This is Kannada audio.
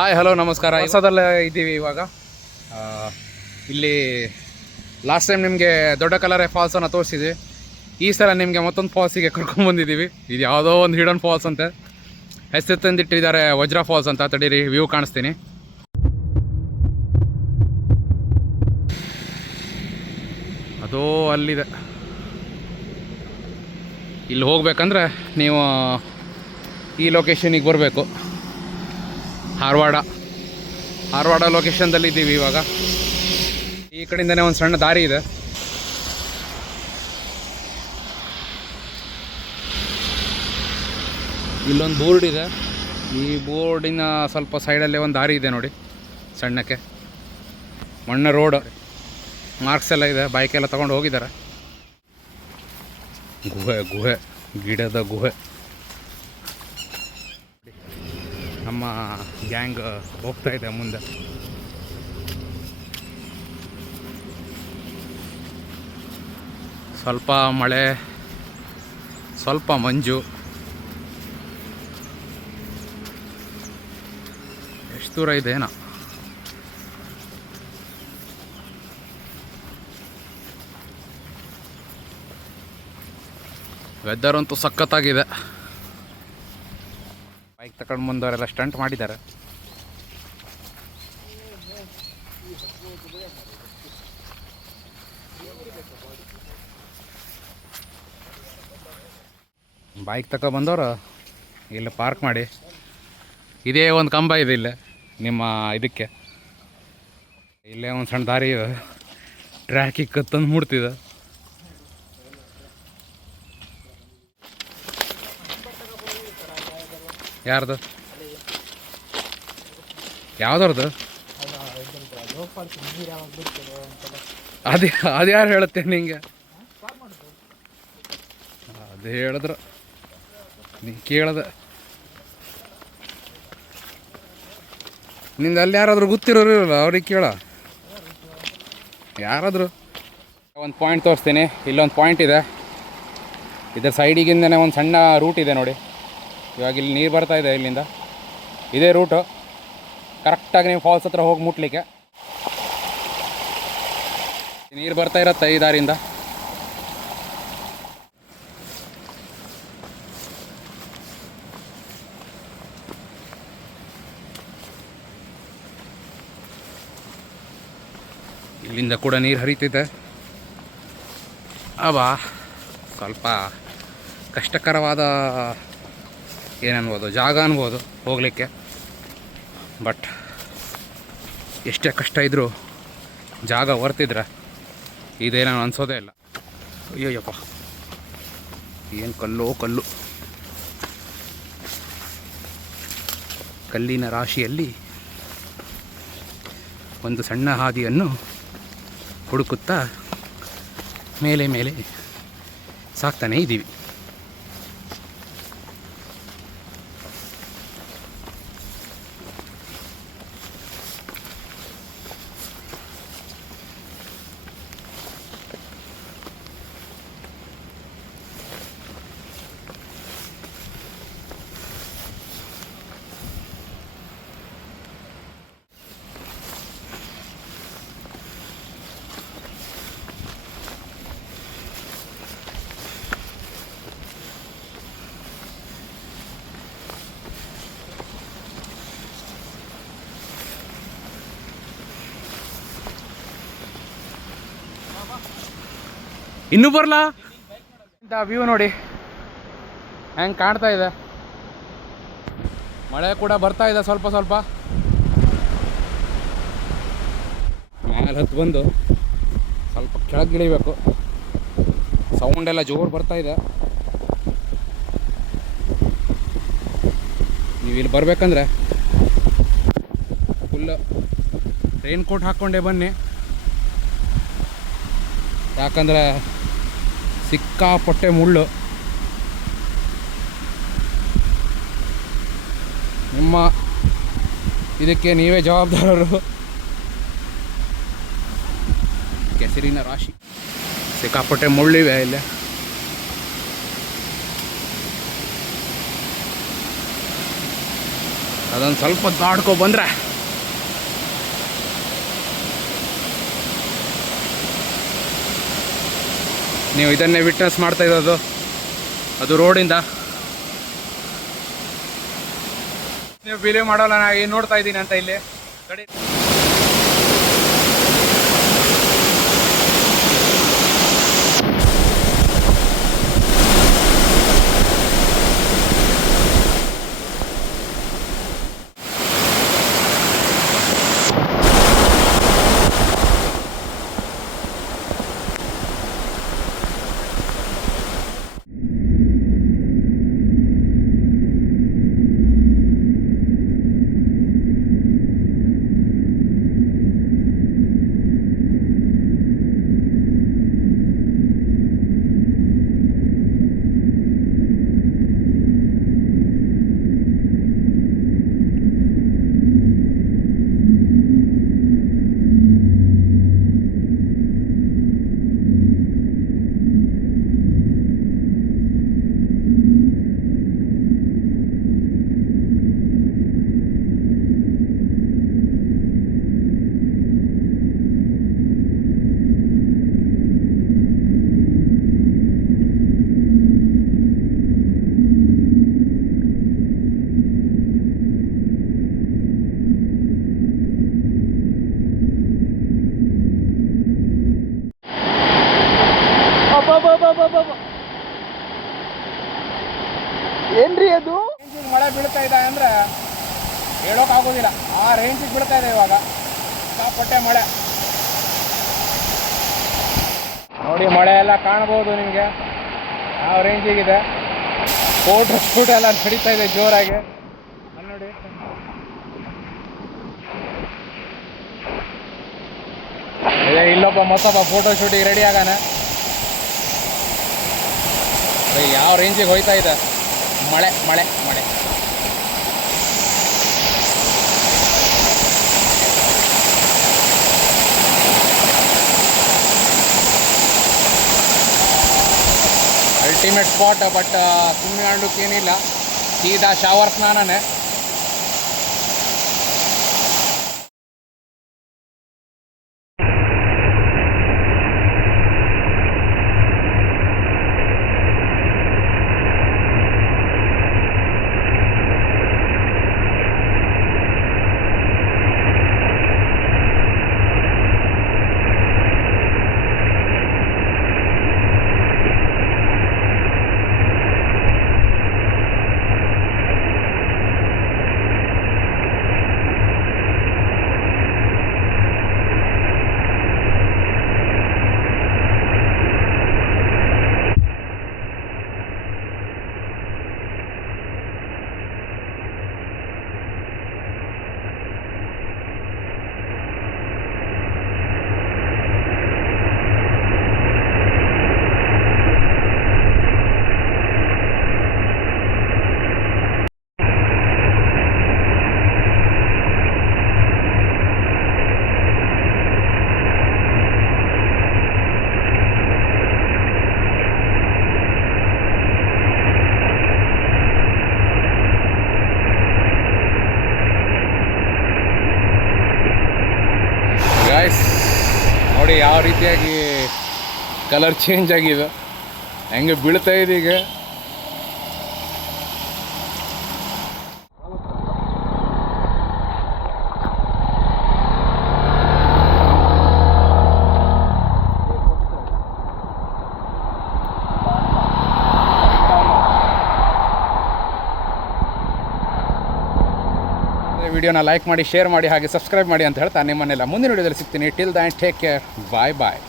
ಹಾಯ್ ಹಲೋ ನಮಸ್ಕಾರ. ಹೊಸದಲ್ಲೇ ಇದ್ದೀವಿ ಇವಾಗ. ಇಲ್ಲಿ ಲಾಸ್ಟ್ ಟೈಮ್ ನಿಮಗೆ ದೊಡ್ಡ ಕಲರೆ ಫಾಲ್ಸನ್ನು ತೋರಿಸಿದ್ವಿ. ಈ ಸಲ ನಿಮಗೆ ಮತ್ತೊಂದು ಫಾಲ್ಸಿಗೆ ಕರ್ಕೊಂಡ್ಬಂದಿದ್ದೀವಿ. ಇದು ಯಾವುದೋ ಒಂದು ಹಿಡನ್ ಫಾಲ್ಸ್ ಅಂತೆ, ಹೆಸರು ತಂದಿಟ್ಟಿದ್ದಾರೆ ವಜ್ರ ಫಾಲ್ಸ್ ಅಂತ. ತಡೀರಿ ವ್ಯೂ ಕಾಣಿಸ್ತೀನಿ. ಅದೋ ಅಲ್ಲಿದೆ. ಇಲ್ಲಿ ಹೋಗ್ಬೇಕಂದ್ರೆ ನೀವು ಈ ಲೊಕೇಶನಿಗೆ ಬರಬೇಕು. ಹಾರವಾಡ ಲೊಕೇಶನ್ದಲ್ಲಿ ಇದ್ದೀವಿ ಇವಾಗ. ಈ ಕಡೆಯಿಂದನೇ ಒಂದು ಸಣ್ಣ ದಾರಿ ಇದೆ. ಇಲ್ಲೊಂದು ಬೋರ್ಡ್ ಇದೆ. ಈ ಬೋರ್ಡಿನ ಸ್ವಲ್ಪ ಸೈಡಲ್ಲೇ ಒಂದು ದಾರಿ ಇದೆ ನೋಡಿ, ಸಣ್ಣಕ್ಕೆ ಮಣ್ಣು ರೋಡ್. ಮಾರ್ಕ್ಸ್ ಎಲ್ಲ ಇದೆ, ಬೈಕೆಲ್ಲ ತೊಗೊಂಡು ಹೋಗಿದ್ದಾರೆ. ಗುಹೆ ಗಿಡದ ಗುಹೆ. ನಮ್ಮ ಗ್ಯಾಂಗ್ ಹೋಗ್ತಾ ಇದೆ ಮುಂದೆ. ಸ್ವಲ್ಪ ಮಳೆ, ಸ್ವಲ್ಪ ಮಂಜು. ಎಷ್ಟು ದೂರ ಇದೆ ಏನೋ. ವೆದರ್ ಅಂತೂ ಸಖತ್ತಾಗಿದೆ. ಬೈಕ್ ತಗೊಂಡು ಮುಂದವರೆಲ್ಲ ಸ್ಟಂಟ್ ಮಾಡಿದ್ದಾರೆ. ಬೈಕ್ ತಗೊಂಡು ಬಂದವರು ಇಲ್ಲಿ ಪಾರ್ಕ್ ಮಾಡಿ. ಇದೇ ಒಂದು ಕಂಬ ಇದೆ ಇಲ್ಲೇ ನಿಮ್ಮ ಇದಕ್ಕೆ. ಇಲ್ಲೇ ಒಂದು ಸಣ್ಣ ದಾರಿ ಇದೆ, ಟ್ರ್ಯಾಕಿಗೆ ಕತ್ತಂದು ಮುಡ್ತಿದೆ. ಯಾರ್ದು? ಯಾವ್ದವ್ರದ್ದು? ಅದು ಯಾರು ಹೇಳುತ್ತೆ ನಿಂಗೆ? ಅದು ಹೇಳಿದ್ರು ನೀ ಕೇಳದ. ನಿಂದು ಅಲ್ಲಿ ಯಾರಾದರೂ ಗೊತ್ತಿರೋರು ಇರಲ್ಲ, ಅವ್ರಿಗೆ ಕೇಳ. ಯಾರಾದರೂ ಒಂದು ಪಾಯಿಂಟ್ ತೋರಿಸ್ತೀನಿ. ಇಲ್ಲೊಂದು ಪಾಯಿಂಟ್ ಇದೆ, ಇದರ ಸೈಡಿಗಿಂದನೇ ಒಂದು ಸಣ್ಣ ರೂಟ್ ಇದೆ ನೋಡಿ. ಇವಾಗ ಇಲ್ಲಿ ನೀರು ಬರ್ತಾ ಇದೆ, ಇಲ್ಲಿಂದ ಇದೇ ರೂಟು. ಕರೆಕ್ಟಾಗಿ ನೀವು ಫಾಲ್ಸ್ ಹತ್ರ ಹೋಗಿ ಮುಟ್ಲಿಕ್ಕೆ ನೀರು ಬರ್ತಾ ಇರತ್ತೆ ಈ ದಾರಿಯಿಂದ. ಇಲ್ಲಿಂದ ಕೂಡ ನೀರು ಹರಿತಿದೆ. ಸ್ವಲ್ಪ ಕಷ್ಟಕರವಾದ ಏನನ್ಬೋದು, ಜಾಗ ಅನ್ಬೋದು ಹೋಗಲಿಕ್ಕೆ. ಬಟ್ ಎಷ್ಟೇ ಕಷ್ಟ ಇದ್ದರೂ ಜಾಗ ವರ್ತಿದ್ರೆ ಇದೇನೋ ಅನಿಸೋದೇ ಇಲ್ಲ. ಅಯ್ಯೋಯ್ಯಪ್ಪ, ಏನು ಕಲ್ಲು. ಕಲ್ಲಿನ ರಾಶಿಯಲ್ಲಿ ಒಂದು ಸಣ್ಣ ಹಾದಿಯನ್ನು ಹುಡುಕುತ್ತಾ ಮೇಲೆ ಸಾಕ್ತಾನೇ ಇದ್ದೀವಿ. ಇನ್ನೂ ಬರಲ್ಲ. ವ್ಯೂ ನೋಡಿ ಹೆಂಗೆ ಕಾಣ್ತಾ ಇದೆ. ಮಳೆ ಕೂಡ ಬರ್ತಾ ಇದೆ ಸ್ವಲ್ಪ ಸ್ವಲ್ಪ. ಮೇಲೆ ಹತ್ತು ಬಂದು ಸ್ವಲ್ಪ ಕೆಳಗೆ ಇಳಿಬೇಕು. ಸೌಂಡೆಲ್ಲ ಜೋರು ಬರ್ತಾ ಇದೆ. ನೀವು ಇಲ್ಲಿ ಬರಬೇಕಂದ್ರೆ ಫುಲ್ ರೈನ್ ಕೋಟ್ ಹಾಕ್ಕೊಂಡೇ ಬನ್ನಿ. ಯಾಕಂದರೆ ಸಿಕ್ಕಾಪಟ್ಟೆ ಮುಳ್ಳು. ನಿಮ್ಮ ಇದಕ್ಕೆ ನೀವೇ ಜವಾಬ್ದಾರರು. ಕೆಸರಿನ ರಾಶಿ, ಸಿಕ್ಕಾಪಟ್ಟೆ ಮುಳ್ಳಿವೆ ಇಲ್ಲೇ. ಅದೊಂದು ಸ್ವಲ್ಪ ದಾಡ್ಕೊ ಬಂದರೆ ನೀವು ಇದನ್ನೇ ವಿಟ್ನೆಸ್ ಮಾಡ್ತಾ ಇರೋದು. ಅದು ರೋಡಿಂದ ನೀವು ಬಿಲೀವ್ ಮಾಡೋಲ್ಲ, ನಾನು ಏನು ನೋಡ್ತಾ ಇದ್ದೀನಿ ಅಂತ ಇಲ್ಲಿ ಕಡೆ. ಏನ್ರಿ ಅದು? ಮಳೆ ಬೀಳ್ತಾ ಇದೆ ಅಂದರೆ ಹೇಳೋಕ್ಕಾಗೋದಿಲ್ಲ, ಆ ರೇಂಜಿಗೆ ಬೀಳ್ತಾ ಇದೆ ಇವಾಗ. ಸಿಕ್ಕಾಪಟ್ಟೆ ಮಳೆ ನೋಡಿ, ಮಳೆ ಎಲ್ಲ ಕಾಣ್ಬೋದು ನಿಮಗೆ ಯಾವ ರೇಂಜಿಗಿದೆ. ಫೋಟೋ ಎಲ್ಲ ನಡೀತಾ ಇದೆ ಜೋರಾಗಿ. ಅಲ್ಲಿ ನೋಡಿ, ಇಲ್ಲೊಬ್ಬ ಮತ್ತೊಬ್ಬ ಫೋಟೋ ಶೂಟಿಗೆ ರೆಡಿ ಆಗಾನೆ. ಯಾವ ರೇಂಜಿಗೆ ಹೋಯ್ತಾ ಇದೆ ಮಳೆ ಮಳೆ ಮಳೆ. ಅಲ್ಟಿಮೇಟ್ ಸ್ಪಾಟ್, ಬಟ್ ಸುಮ್ಮನೆ ಆಡ್ಲಿಕ್ಕೇನಿಲ್ಲ, ಸೀದಾ ಶವರ್ ಸ್ನಾನನೇ. ನೋಡಿ ಯಾವ ರೀತಿಯಾಗಿ ಕಲರ್ ಚೇಂಜ್ ಆಗಿದೆ, ಹೆಂಗೆ ಬೀಳ್ತಾ ಇದೆ ಈಗ. ವಿಡಿಯೋನ ಲೈಕ್ ಮಾಡಿ, ಶೇರ್ ಮಾಡಿ, ಹಾಗೆ ಸಬ್ಸ್ಕ್ರೈಬ್ ಮಾಡಿ ಅಂತ ಹೇಳ್ತಾ ನಿಮ್ಮನ್ನೆಲ್ಲ ಮುಂದಿನ ವಿಡಿಯೋದಲ್ಲಿ ಸಿಗ್ತೀನಿ. ಟಿಲ್ ದನ್ ಟೇಕ್ ಕೇರ್, ಬಾಯ್ ಬಾಯ್.